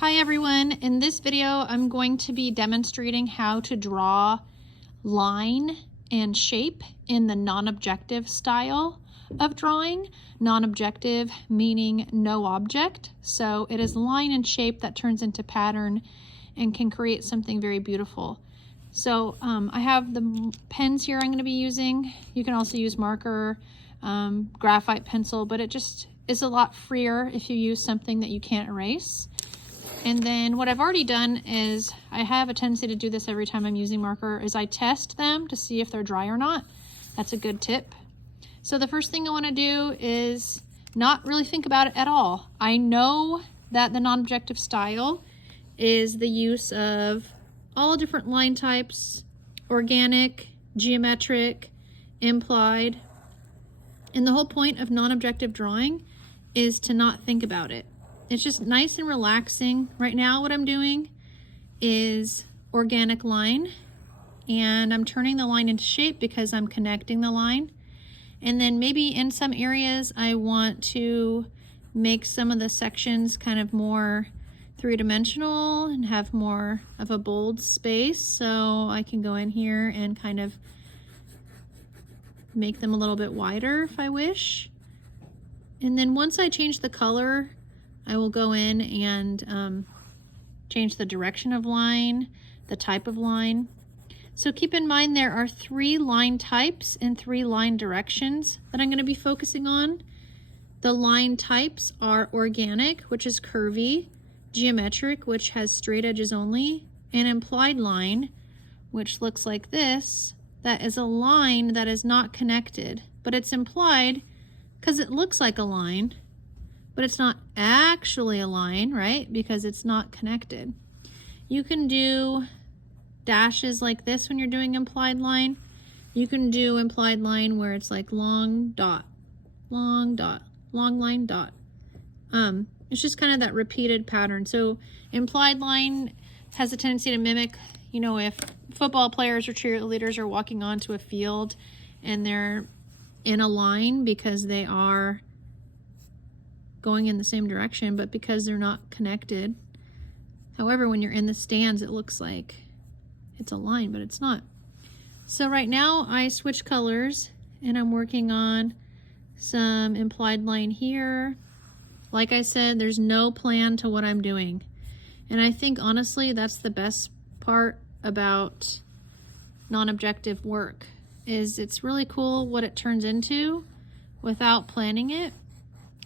Hi everyone, in this video I'm going to be demonstrating how to draw line and shape in the non-objective style of drawing. Non-objective meaning no object, so it is line and shape that turns into pattern and can create something very beautiful. So I have the pens here I'm going to be using. You can also use marker, graphite pencil, but it just is a lot freer if you use something that you can't erase. And then what I've already done is, I have a tendency to do this every time I'm using marker, is I test them to see if they're dry or not. That's a good tip. So the first thing I want to do is not really think about it at all. I know that the non-objective style is the use of all different line types, organic, geometric, implied. And the whole point of non-objective drawing is to not think about it. It's just nice and relaxing. Right now what I'm doing is organic line, and I'm turning the line into shape because I'm connecting the line. And then maybe in some areas I want to make some of the sections kind of more three-dimensional and have more of a bold space, so I can go in here and kind of make them a little bit wider if I wish. And then once I change the color, I will go in and change the direction of line, the type of line. So keep in mind there are 3 line types and 3 line directions that I'm going to be focusing on. The line types are organic, which is curvy, geometric, which has straight edges only, and implied line, which looks like this. That is a line that is not connected, but it's implied because it looks like a line, but it's not actually a line, right? Because it's not connected. You can do dashes like this when you're doing implied line. You can do implied line where it's like long dot, long dot, long line dot. It's just kind of that repeated pattern. So implied line has a tendency to mimic, you know, if football players or cheerleaders are walking onto a field and they're in a line because they are going in the same direction, but because they're not connected. However, when you're in the stands, it looks like it's a line, but it's not. So right now I switch colors and I'm working on some implied line here. Like I said, there's no plan to what I'm doing. And I think honestly, that's the best part about non-objective work, is it's really cool what it turns into without planning it.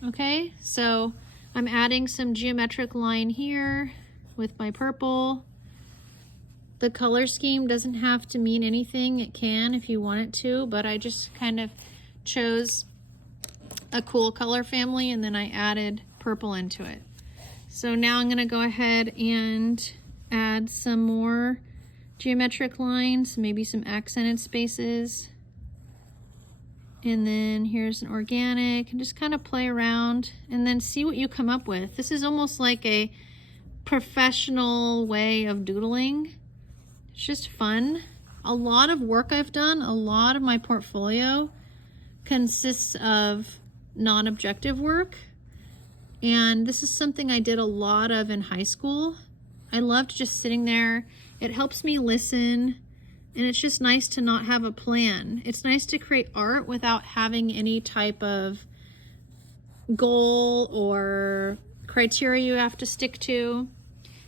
Okay, so I'm adding some geometric line here with my purple. The color scheme doesn't have to mean anything. It can if you want it to, but I just kind of chose a cool color family and then I added purple into it. So now I'm going to go ahead and add some more geometric lines, maybe some accented spaces. And then here's an organic, and just kind of play around and then see what you come up with. This is almost like a professional way of doodling. It's just fun. A lot of work I've done, a lot of my portfolio consists of non-objective work. And this is something I did a lot of in high school. I loved just sitting there. It helps me listen. And it's just nice to not have a plan. It's nice to create art without having any type of goal or criteria you have to stick to.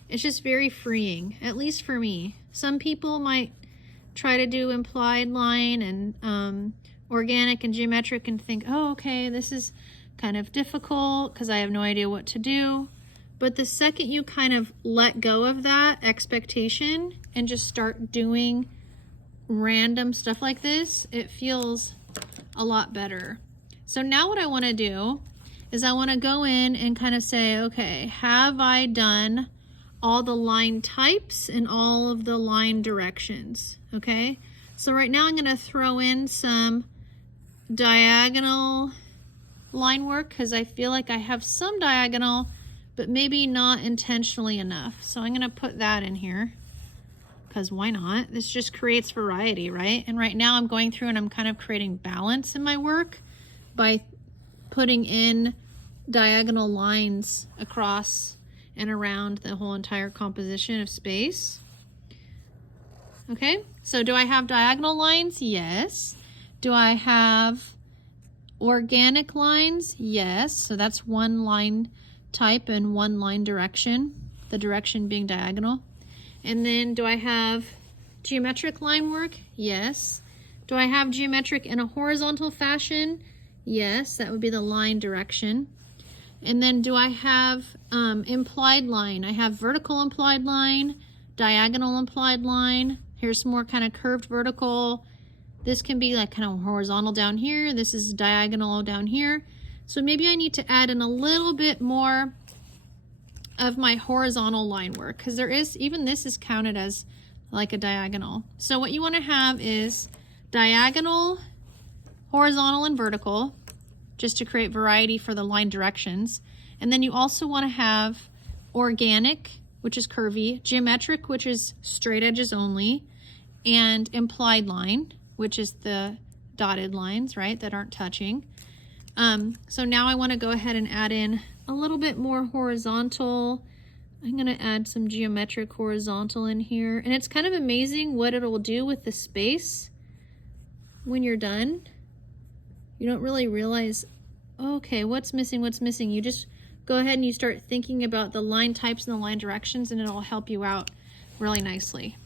It's just very freeing, at least for me. Some people might try to do implied line and organic and geometric and think, oh, okay, this is kind of difficult because I have no idea what to do. But the second you kind of let go of that expectation and just start doing random stuff like this, it feels a lot better. So now what I want to do is I want to go in and kind of say, okay, have I done all the line types and all of the line directions? Okay, so right now I'm going to throw in some diagonal line work because I feel like I have some diagonal, but maybe not intentionally enough. So I'm going to put that in here, because why not? This just creates variety, right? And right now I'm going through and I'm kind of creating balance in my work by putting in diagonal lines across and around the whole entire composition of space. Okay, so do I have diagonal lines? Yes. Do I have organic lines? Yes. So that's one line type and one line direction, the direction being diagonal. And then do I have geometric line work? Yes. Do I have geometric in a horizontal fashion? Yes, that would be the line direction. And then do I have implied line? I have vertical implied line, diagonal implied line. Here's some more kind of curved vertical. This can be like kind of horizontal down here. This is diagonal down here. So maybe I need to add in a little bit more of my horizontal line work, because there is, even this is counted as like a diagonal. So what you want to have is diagonal, horizontal, and vertical, just to create variety for the line directions. And then you also want to have organic, which is curvy, geometric, which is straight edges only, and implied line, which is the dotted lines, right, that aren't touching. So now I want to go ahead and add in a little bit more horizontal. I'm going to add some geometric horizontal in here. And it's kind of amazing what it'll do with the space when you're done. You don't really realize, okay, what's missing, what's missing. You just go ahead and you start thinking about the line types and the line directions, and it'll help you out really nicely.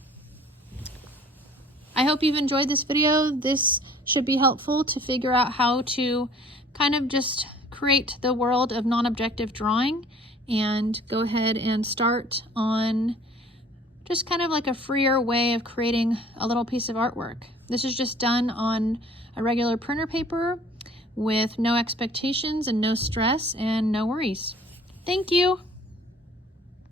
I hope you've enjoyed this video. This should be helpful to figure out how to kind of just create the world of non-objective drawing, and go ahead and start on just kind of like a freer way of creating a little piece of artwork. This is just done on a regular printer paper with no expectations and no stress and no worries. Thank you.